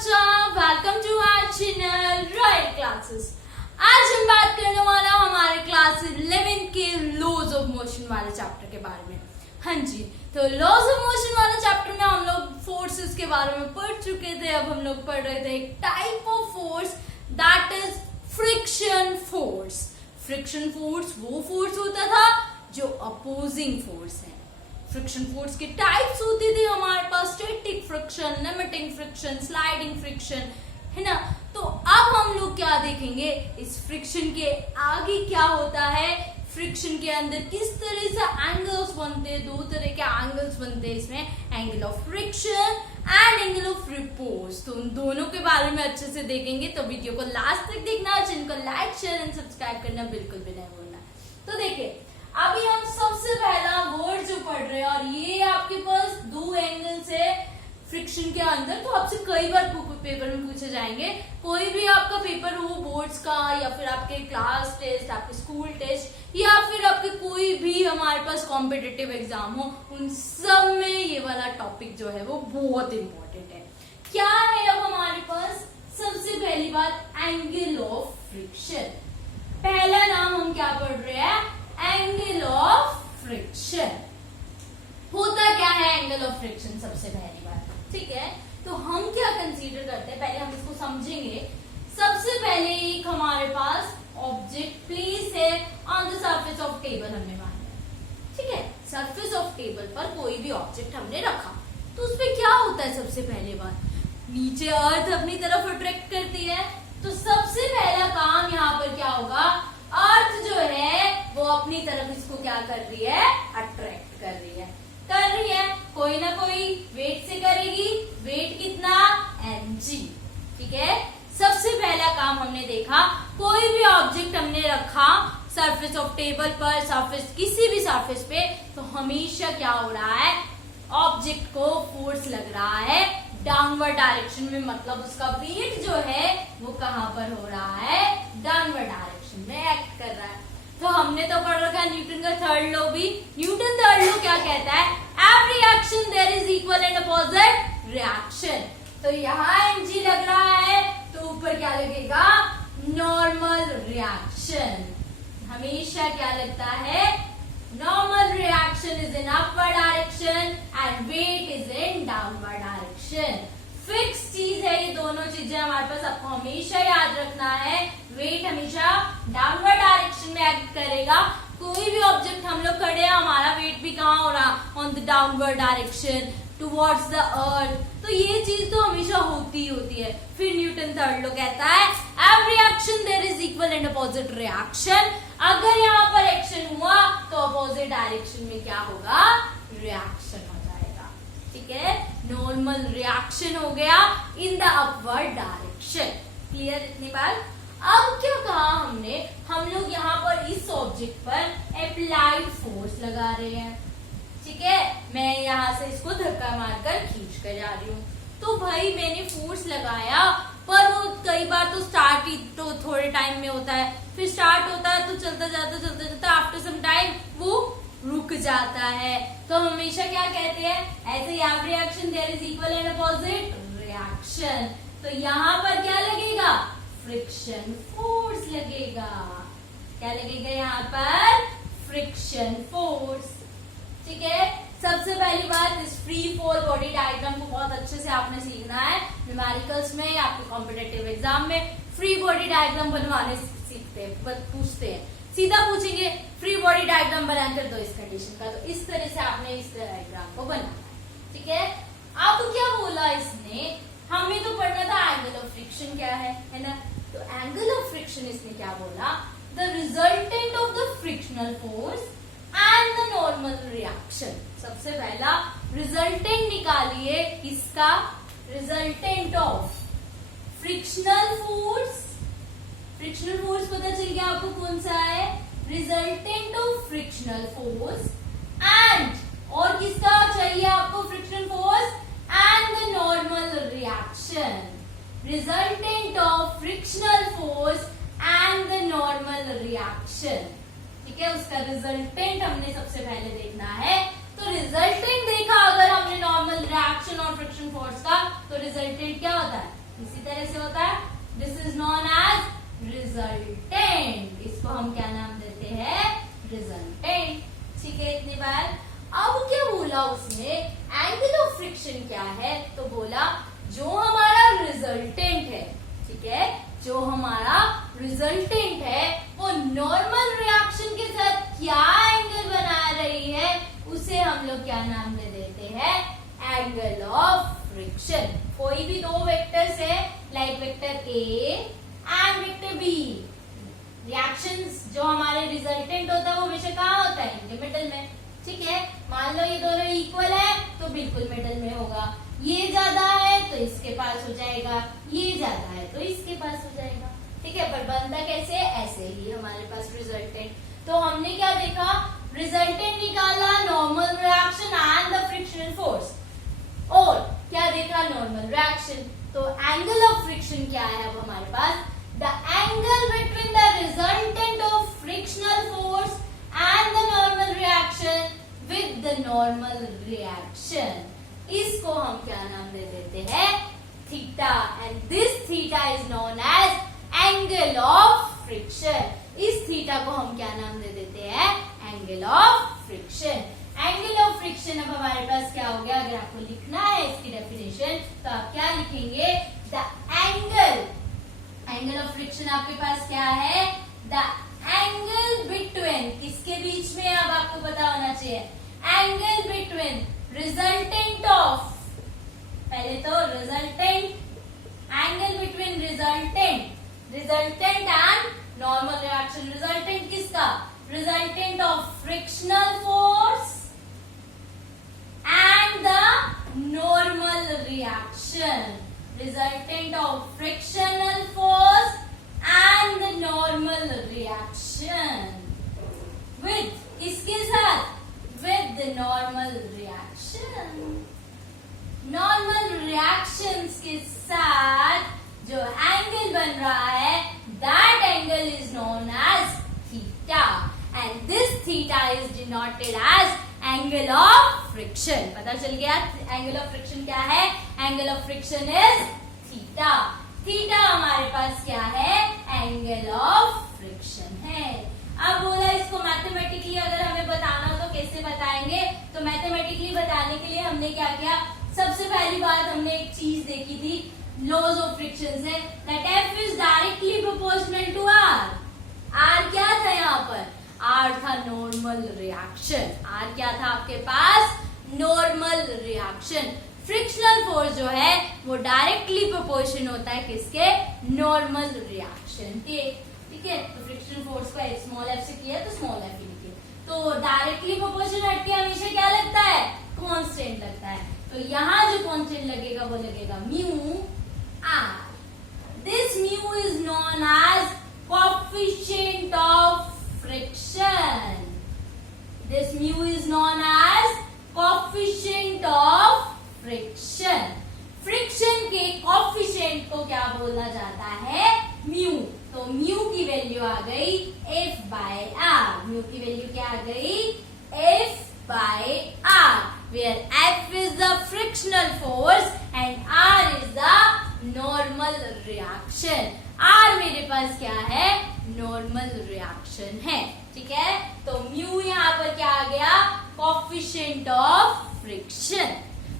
बच्चा, welcome to our channel royal classes. आज हम बात करने वाला हमारे क्लास 11 के लॉज ऑफ मोशन वाले चैप्टर के बारे में। हाँ जी, तो लॉज ऑफ मोशन वाले चैप्टर में हम लोग फोर्सेस के बारे में पढ़ चुके थे। अब हम लोग पढ़ रहे थे एक type of force that is friction force. Friction force वो फोर्स होता था जो अपोजिंग फोर्स है। फ्रिक्शन फोर्स के टाइप्स होती थी हमारे पास, static friction, limiting friction, sliding friction, है ना। तो अब हम लोग क्या देखेंगे, इस फ्रिक्शन के आगे क्या होता है, फ्रिक्शन के अंदर किस तरह से एंगल्स बनते हैं। दो तरह के एंगल्स बनते हैं इसमें, angle of friction and angle of repose. तो उन दोनों के बारे में अच्छे से देखेंगे, तो वीडियो को लास्ट तक देखना, चैनल को लाइक शेयर एंड सब्सक्राइब करना बिल्कुल भी नहीं भूलना। तो देखिए, अभी हम सबसे पहला वर्ड जो पढ़ रहे हैं, और ये आपके पास दो एंगल्स है फ्रिक्शन के अंदर। तो आपसे कई बार पेपर में पूछे जाएंगे, कोई भी आपका पेपर हो बोर्ड्स का, या फिर आपके क्लास टेस्ट, आपके स्कूल टेस्ट, या फिर आपके कोई भी हमारे पास कॉम्पिटिटिव एग्जाम हो, उन सब में ये वाला टॉपिक जो है वो बहुत इंपॉर्टेंट है। क्या है अब हमारे पास, सबसे पहली बात एंगल ऑफ फ्रिक्शन। पहला नाम हम क्या पढ़ रहे हैं, एंगल ऑफ फ्रिक्शन। होता क्या है एंगल ऑफ फ्रिक्शन, सबसे पहली बात, ठीक है। तो हम क्या कंसीडर करते हैं, पहले हम इसको समझेंगे। सबसे पहले एक हमारे पास ऑब्जेक्ट प्लेस है on the surface of table, हमने माना, ठीक है। सरफेस ऑफ टेबल पर कोई भी ऑब्जेक्ट हमने रखा, तो उसपे क्या होता है, सबसे पहले बात, नीचे अर्थ अपनी तरफ अट्रैक्ट करती है। तो सबसे पहला काम यहाँ पर क्या होगा, अर्थ जो है वो अपनी तरफ इसको क्या कर रही है, अट्रैक्ट कर रही है। कोई ना कोई वेट से करेगी, वेट कितना, mg, ठीक है। सबसे पहला काम हमने देखा, कोई भी ऑब्जेक्ट हमने रखा सरफेस ऑफ टेबल पर, सरफेस किसी भी सरफेस पे, तो हमेशा क्या हो रहा है, ऑब्जेक्ट को फोर्स लग रहा है डाउनवर्ड डायरेक्शन में। मतलब उसका वेट जो है वो कहां पर हो रहा है, डाउनवर्ड डायरेक्शन में एक्ट कर रहा है। तो हमने तो पढ़ रखा है न्यूटन का थर्ड लॉ भी। न्यूटन थर्ड लॉ क्या कहता है, every action there is equal and opposite reaction. तो यहाँ mg लग रहा है, तो ऊपर क्या लगेगा, नॉर्मल रिएक्शन। हमेशा क्या लगता है, normal reaction is in upward direction and weight is in downward direction. Fix चीज है ये दोनों चीजें हमारे पास, आपको हमेशा याद रखना है। वेट हमेशा डाउनवर्ड डायरेक्शन में एक्ट करेगा। कोई भी ऑब्जेक्ट हम लोग खड़े हैं, हमारा वेट भी कहाँ हो रहा, on the downward direction towards the earth. तो ये चीज तो हमेशा होती होती है। फिर न्यूटन थर्ड लॉ कहता है every action there is equal and opposite reaction. अगर यहाँ पर एक्शन हुआ तो अपोजिट डायरेक्शन में क्या होगा, रिएक्शन हो जाएगा, ठीक है। नॉर्मल रिएक्शन हो गया in the upward direction. Clear इतनी बात। अब क्या कहा हमने, हम लोग यहाँ पर इस ऑब्जेक्ट पर अप्लाइड फोर्स लगा रहे हैं, ठीक है। मैं यहाँ से इसको धक्का मारकर खींच कर जा रही हूँ। तो भाई मैंने फोर्स लगाया, पर वो कई बार तो स्टार्ट ही तो थोड़े टाइम में होता है, फिर स्टार्ट होता है तो चलता जाता आफ्टर सम टाइम वो रुक जाता है। तो हमेशा क्या कहते हैं, ऐसे every action there is equal and opposite reaction. तो यहाँ पर क्या लगेगा, फ्रिक्शन फोर्स लगेगा। क्या लगेगा यहाँ पर, फ्रिक्शन फोर्स, ठीक है। सबसे पहली बात, इस फ्री फॉल बॉडी डायग्राम को बहुत अच्छे से आपने सीखना है। न्यूमेरिकल्स में, आपके कॉम्पिटिटिव एग्जाम में फ्री बॉडी डायग्राम बनवाने सीखते हैं, पूछते हैं, सीधा पूछेंगे फ्री बॉडी डायग्राम बनाकर दो इस कंडीशन का। तो इस तरह से आपने इस डायग्राम को बनाना है, ठीक है। अब क्या बोला इसने, हमें तो पढ़ना था एंगल ऑफ फ्रिक्शन क्या है ना। तो एंगल ऑफ फ्रिक्शन इसने क्या बोला, the resultant of the frictional force and the normal reaction. सबसे पहला रिजल्टेंट निकालिए इसका, resultant of frictional force. Frictional force पता चल गया आपको कौन सा है, resultant of frictional force and, और किसका चाहिए आपको frictional force and the normal reaction. Resultant of frictional force and the normal reaction, ठीक है। उसका रिजल्टेंट हमने सबसे पहले देखना है। तो रिजल्टेंट देखा अगर हमने नॉर्मल रिएक्शन और फ्रिक्शन फोर्स का, तो रिजल्टेंट क्या होता है, इसी तरह से होता है, this is known as resultant, इसको हम क्या नाम देते हैं, रिजल्टेंट। ठीक है, इतनी बार। अब क्या बोला उसने, एंगल ऑफ फ्रिक्शन क्या है, तो बोला जो हमारा रिजल्टेंट है, ठीक है, जो हमारा रिजल्टेंट है वो नॉर्मल रिएक्शन के साथ क्या एंगल बना रही है, उसे हम लोग क्या नाम दे देते हैं, एंगल ऑफ फ्रिक्शन। कोई भी दो वेक्टर्स है, like vector A and vector B, reactions जो हमारे रिजल्टेंट होता है वो हमेशा कहाँ होता है, इनके मिडल में। ठीक है, मान लो ये दोनों इक्वल है तो बिल्कुल मिडल में होगा, ये ज्यादा है तो इसके पास हो जाएगा, ये ज्यादा है तो इसके पास हो जाएगा। ठीक है, पर बनता कैसे, ऐसे ही हमारे पास रिजल्टेंट। तो हमने क्या देखा, रिजल्टेंट निकाला, normal reaction and the frictional force, और क्या देखा, नॉर्मल रिएक्शन। तो एंगल ऑफ फ्रिक्शन क्या है अब हमारे पास, the angle between the resultant of frictional force and the normal reaction with the normal reaction, इसको हम क्या नाम दे देते हैं, theta, and this theta is known as angle of friction। इस थीटा को हम क्या नाम दे देते हैं, angle of friction। angle of friction अब हमारे पास क्या हो गया, अगर आपको लिखना है इसकी डेफिनेशन तो आप क्या लिखेंगे, the angle of friction आपके पास क्या है, the एंगल बिटवीन, किसके बीच में, अब आपको पता होना चाहिए, एंगल बिटवीन रिजल्टेंट ऑफ, पहले तो resultant, angle between resultant and normal reaction. Resultant किसका, resultant of frictional force and the normal reaction, resultant of frictional force and the normal reaction with, किसके साथ, with the normal reaction, normal reactions के साथ जो angle बन रहा है, that angle is known as theta and this theta is denoted as angle of friction। पता चल गया एंगल ऑफ फ्रिक्शन क्या है, angle of friction is theta. Theta हमारे पास क्या है, एंगल ऑफ फ्रिक्शन है। अब बोला इसको मैथमेटिकली अगर हमें बताना हो तो कैसे बताएंगे, तो मैथमेटिकली बताने के लिए हमने क्या किया, सबसे पहली बात हमने एक चीज देखी थी लॉज ऑफ फ्रिक्शन से, that F is directly proportional to R. R क्या था यहाँ पर, आर था नॉर्मल रिएक्शन, आर क्या था आपके पास, नॉर्मल रिएक्शन। फ्रिक्शनल फोर्स जो है वो डायरेक्टली प्रोपोर्शन होता है किसके, नॉर्मल रिएक्शन के। ठीक है, तो फ्रिक्शनल फोर्स को स्मॉल एफ से किया तो स्मॉल एफ ही लिखे, तो डायरेक्टली प्रोपोर्शन हट के हमेशा क्या लगता है, कांस्टेंट लगता है। तो यहाँ जो कांस्टेंट लगेगा वो लगेगा mu R. This mu is known as coefficient of friction. This mu is known as coefficient of friction. Friction के कोएफिशिएंट को क्या बोला जाता है, म्यू। तो म्यू की वैल्यू आ गई एफ बाय आर, म्यू की वैल्यू क्या आ गई, F by R, where F is the frictional force and R is the normal reaction. R मेरे पास क्या है, नॉर्मल रिएक्शन है। ठीक है, तो म्यू यहाँ पर क्या आ गया, कोएफिशिएंट ऑफ फ्रिक्शन।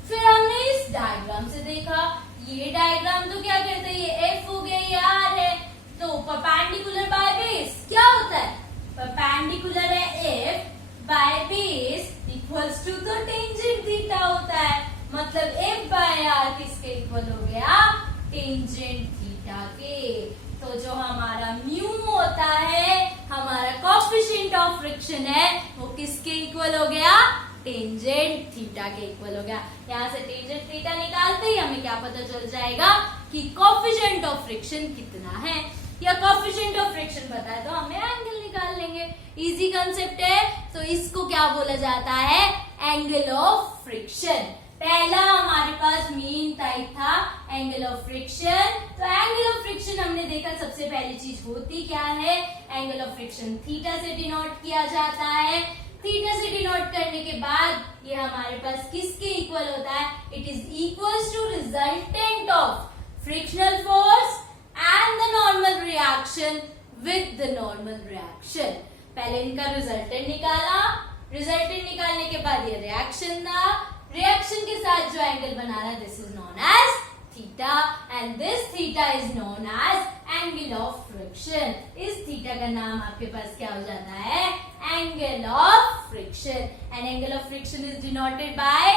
फिर हमने इस डायग्राम से देखा, ये डायग्राम तो क्या कहता है, ये एफ हो गया, ये आर है, तो परपेंडिकुलर बाय बेस क्या होता है, परपेंडिकुलर है F by base equals to तो टेंजेंट थीटा होता है, मतलब एफ बाय आर किसके इक्वल हो गया, टेंजेंट थीटा के। तो जो हमारा म्यू होता है, हमारा कोएफिशिएंट ऑफ फ्रिक्शन है, वो किसके इक्वल हो गया, टेंजेंट थीटा के इक्वल हो गया। यहाँ से टेंजेंट थीटा निकालते ही हमें क्या पता चल जाएगा कि कोएफिशिएंट ऑफ फ्रिक्शन कितना है, या कोएफिशिएंट ऑफ फ्रिक्शन पता है तो हमें एंगल निकाल लेंगे। इजी कंसेप्ट है। तो इसको क्या बोला जाता है, एंगल ऑफ फ्रिक्शन। पहला हमारे पास मेन टाइप था एंगल ऑफ फ्रिक्शन। तो एंगल ऑफ फ्रिक्शन हमने देखा, सबसे पहली चीज होती क्या है, एंगल ऑफ फ्रिक्शन थीटा से डिनोट किया जाता है। थीटा से डिनोट करने के बाद ये हमारे पास किसके इक्वल होता है, it is equal to resultant of frictional force and the normal reaction with the normal reaction. पहले इनका रिजल्टेंट निकाला, रिजल्टेंट निकालने के बाद ये रिएक्शन था, रिएक्शन के साथ जो एंगल बना रहा है this is known as theta and this theta is known as angle of friction. इस थीटा का नाम आपके पास क्या हो जाता है? Angle of friction. And angle of friction is denoted by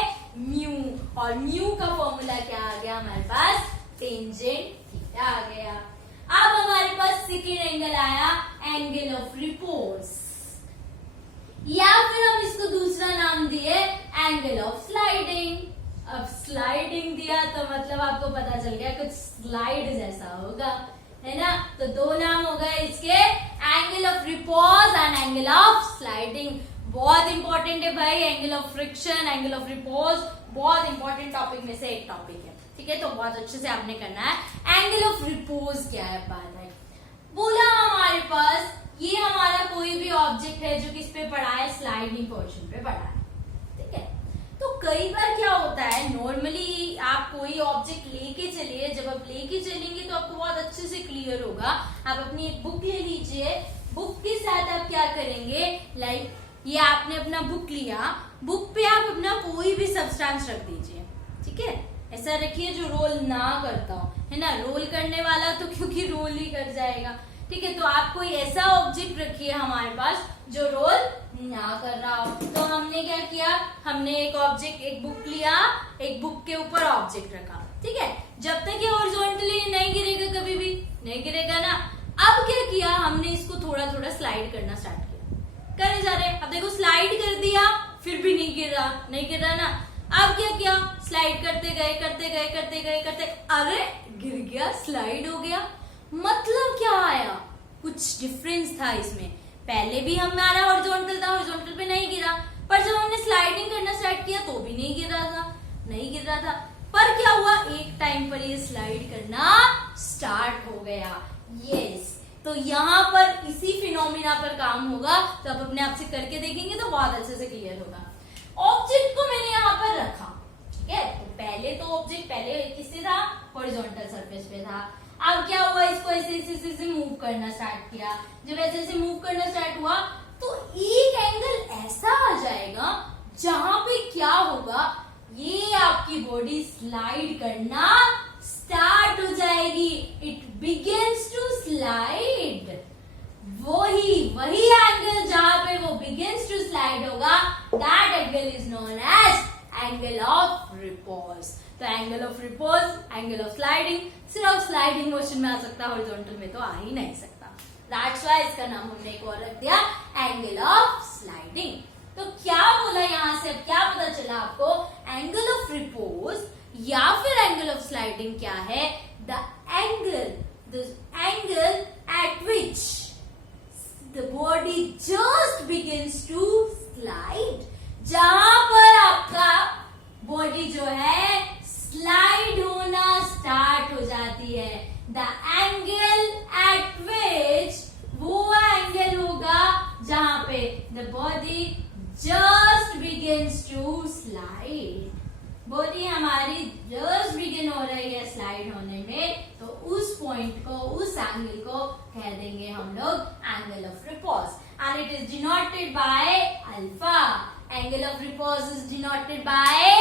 mu, और म्यू का फॉर्मूला क्या आ गया हमारे पास? टेंजेंट थीटा आ गया. अब हमारे पास सेकेंड एंगल आया एंगल ऑफ रिपोज, या फिर हम इसको दूसरा नाम दिए एंगल ऑफ स्लाइडिंग. अब स्लाइडिंग दिया तो मतलब आपको पता चल गया कुछ स्लाइड जैसा होगा, है ना. तो दो नाम हो गए इसके, angle of repose and angle of sliding. बहुत इंपॉर्टेंट है भाई angle of friction, angle of repose, बहुत इंपॉर्टेंट टॉपिक में से एक टॉपिक है. ठीक है, तो बहुत अच्छे से आपने करना है. एंगल ऑफ रिपोज क्या है? बात है बोला हमारे पास ये हमारा कोई भी ऑब्जेक्ट है जो किस पे पड़ा है? स्लाइडिंग पोर्शन पे पड़ा है. ठीक है, तो कई बार क्या होता है, नॉर्मली आप कोई ऑब्जेक्ट लेके चलिए, जब आप लेके चलेंगे तो आपको बहुत अच्छे से क्लियर होगा. आप अपनी एक बुक ले लीजिए, बुक के साथ आप क्या करेंगे, लाइक ये आपने अपना बुक लिया, बुक पे आप अपना कोई भी सब्सटेंस रख दीजिए. ठीक है, ऐसा रखिए जो रोल ना करता हो, है ना. रोल करने वाला तो क्योंकि रोल ही कर जाएगा. ठीक है, तो आप कोई ऐसा ऑब्जेक्ट रखिए हमारे पास जो रोल ना कर रहा हो. तो हमने क्या किया, हमने एक ऑब्जेक्ट, एक बुक लिया, एक बुक के ऊपर ऑब्जेक्ट रखा. ठीक है, जब तक ये हॉरिजॉन्टली नहीं गिरेगा, कभी भी नहीं गिरेगा ना. अब क्या किया हमने, इसको थोड़ा थोड़ा स्लाइड करना स्टार्ट किया, करे जा रहे. अब देखो स्लाइड कर दिया, फिर भी नहीं गिर रहा, नहीं गिर रहा ना. अब क्या किया, स्लाइड करते गए करते गए करते गए करते, अरे गिर गया, स्लाइड हो गया. मतलब क्या आया, कुछ डिफरेंस था इसमें. पहले भी हमारा हॉरिजॉन्टल था, हॉरिजॉन्टल पे नहीं गिरा, पर जब हमने स्लाइडिंग करना स्टार्ट किया तो भी नहीं गिर रहा था, नहीं गिर रहा था. पर क्या हुआ, एक टाइम पर ये स्लाइड करना स्टार्ट हो गया. यस, तो यहाँ पर इसी फिनोमिना पर काम होगा. तो आप अपने आप से करके देखेंगे तो बहुत अच्छे से क्लियर होगा. ऑब्जेक्ट को मैंने यहाँ पर रखा. ठीक है, तो पहले तो ऑब्जेक्ट पहले किससे था? हॉरिजॉन्टल सरफेस पे था. अब क्या हुआ, इसको ऐसे ऐसे ऐसे मूव करना स्टार्ट किया. जब ऐसे ऐसे मूव करना स्टार्ट हुआ तो एक एंगल ऐसा आ जाएगा जहां पे क्या होगा, ये आपकी बॉडी स्लाइड करना स्टार्ट हो जाएगी. It begins to slide. वही एंगल जहां पे वो बिगिंस टू स्लाइड होगा, that angle is known as angle of repose. तो angle of repose, angle of sliding, सिर्फ स्लाइडिंग मोशन में आ सकता है, हॉरिजॉन्टल में तो आ ही नहीं सकता. दैट्स व्हाई इसका नाम हमने एक और रख दिया एंगल ऑफ स्लाइडिंग. तो क्या बोला यहाँ से, अब क्या पता चला आपको, एंगल ऑफ रिपोज या फिर एंगल ऑफ स्लाइडिंग क्या है? The angle at which the body just begins to slide. जहां पर आपका बॉडी जो है स्लाइड होना स्टार्ट हो जाती है. द एंगल एट विच, वो एंगल होगा जहां पे the body just begins to slide. Body हमारी जस्ट बिगिन हो रही है स्लाइड होने में, तो उस पॉइंट को, उस एंगल को कह देंगे हम लोग angle of repose. And it is denoted by alpha. Angle of repose is denoted by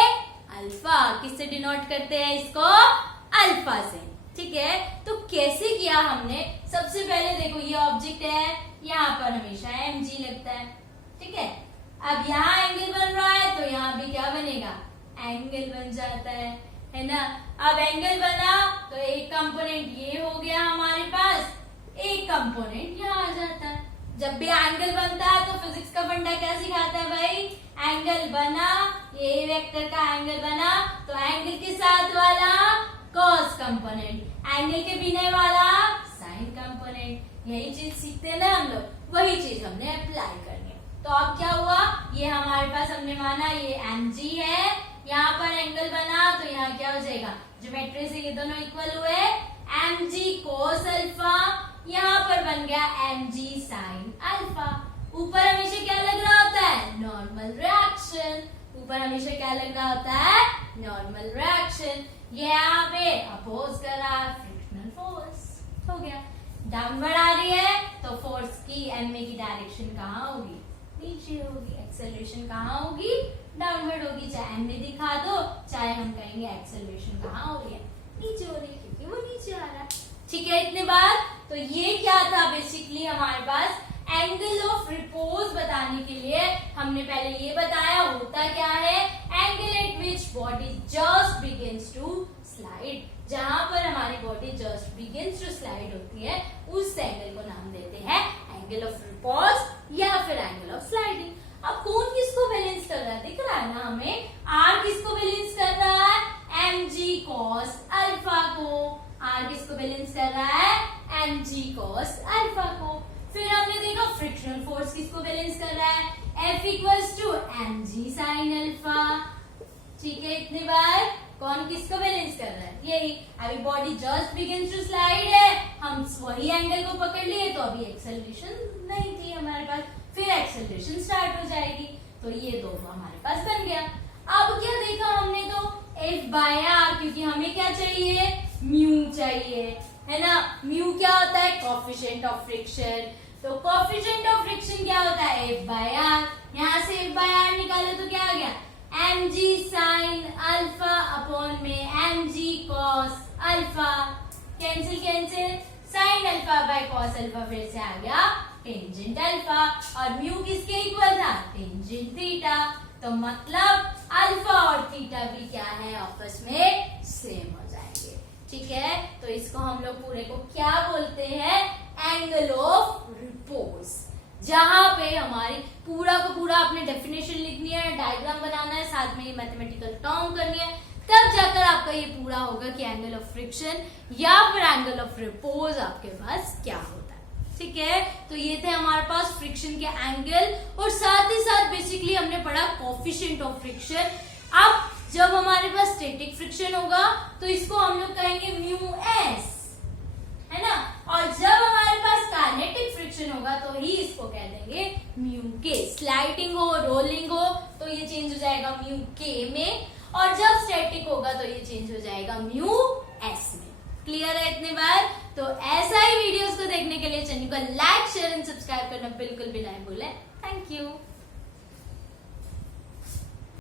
alpha. किससे डिनोट करते हैं इसको? अल्फा से. ठीक है, तो कैसे किया हमने? सबसे पहले देखो ये ऑब्जेक्ट है, यहाँ पर हमेशा mg लगता है. ठीक है, अब यहाँ एंगल बन रहा है तो यहाँ भी क्या बनेगा? एंगल बन जाता है ना. अब एंगल बना तो एक कंपोनेंट ये हो गया हमारे पास, एक कंपोनेंट यहाँ आ जाता है. जब भी एंगल बनता है तो फिजिक्स का फंडा क्या सिखाता है भाई? एंगल बना, ये वेक्टर का एंगल बना तो एंगल के साथ वाला कॉस कंपोनेंट, एंगल के बिना वाला साइन कंपोनेंट. यही चीज सीखते हैं ना हम लोग, वही चीज हमने अप्लाई करनी है. तो अब क्या हुआ, ये हमारे पास हमने माना ये mg है, यहाँ पर एंगल बना तो यहाँ क्या हो जाएगा, ज्योमेट्री से ये दोनों इक्वल हुए, mg cos अल्फा, यहाँ पर बन गया mg sin अल्फा. ऊपर हमेशा क्या लग रहा होता है? Normal reaction. ऊपर हमेशा क्या लग रहा होता है, नॉर्मल रिएक्शन। ये यहाँ पे अपोज कर रहा है, फ्रिक्शनल फोर्स हो गया। डाउनवर्ड आ रही है तो फोर्स की एमए की डायरेक्शन कहाँ होगी, नीचे होगी। एक्सेलरेशन कहाँ होगी, डाउनवर्ड होगी। चाहे एमए दिखा दो, चाहे हम कहेंगे एक्सेलरेशन कहाँ हो रही है, नीचे हो रही है, क्योंकि वो नीचे आ रहा है। ठीक है, इतने बार। तो ये क्या था, बेसिकली हमारे पास एंगल ऑफ रिपोज बताने के लिए हमने पहले ये बताया होता क्या है, angle at which body just begins to slide. जहां पर हमारी body just begins to slide होती है, उस एंगल को नाम देते हैं एंगल ऑफ रिपोज या फिर एंगल ऑफ स्लाइडिंग। अब कौन किसको बैलेंस कर रहा है, दिख रहा है ना हमें, आर किसको बैलेंस कर रहा है, mg cos अल्फा को। आर किसको बैलेंस कर रहा है, mg cos अल्फा को। फिर हमने देखा फ्रिक्शनल फोर्स किसको बैलेंस कर रहा है, F equals to mg sin alpha. ठीक है, इतनी बार कौन किसको बैलेंस कर रहा है, यही। अभी body just begins to slide है, हम वही एंगल को पकड़ लिए, तो अभी एक्सेलरेशन नहीं थी हमारे पास, फिर एक्सेलरेशन स्टार्ट हो जाएगी। तो ये दो हमारे पास बन गया। अब क्या देखा हमने, तो F बाय आर, क्योंकि हमें क्या चाहिए, म्यू चाहिए, है ना। म्यू क्या होता है, कोफिशिएंट ऑफ फ्रिक्शन। तो कोफिशिएंट ऑफ फ्रिक्शन क्या होता है, F बाय आर। यहाँ से F बाय आर निकाले तो क्या आ गया, mg sin अल्फा अपॉन में mg cos alpha. Cancel cancel, sin alpha by cos alpha फिर से आ गया टेंजेंट अल्फा, और म्यू किसके इक्वल था, टेंजेंट थीटा। तो मतलब अल्फा और थीटा भी क्या है, आपस में सेम हो जाएंगे। ठीक है, तो इसको हम लोग पूरे को क्या बोलते हैं, एंगल ऑफ रिपोज। जहां पे हमारी पूरा का पूरा अपने डेफिनेशन लिखनी है, डायग्राम बनाना है, साथ में ये मैथमेटिकल टर्म करनी है, तब जाकर आपका ये पूरा होगा कि एंगल ऑफ फ्रिक्शन या फिर एंगल ऑफ रिपोज आपके पास क्या होता है। ठीक है, तो ये थे हमारे पास फ्रिक्शन के एंगल, और साथ ही साथ बेसिकली हमने पढ़ा कोफिशिएंट ऑफ फ्रिक्शन। अब जब हमारे पास स्टैटिक फ्रिक्शन होगा तो इसको हम लोग कहेंगे म्यू एस, है ना। और जब हमारे पास काइनेटिक फ्रिक्शन होगा तो ही इसको कह देंगे म्यू के। स्लाइडिंग हो, रोलिंग हो तो ये चेंज हो जाएगा म्यू के में, और जब स्टैटिक होगा तो ये चेंज हो जाएगा म्यू एस में। क्लियर है इतने बार। तो ऐसा ही वीडियोस को देखने के लिए चैनल को लाइक, शेयर एंड सब्सक्राइब करना बिल्कुल भी नहीं भूलें। Thank you.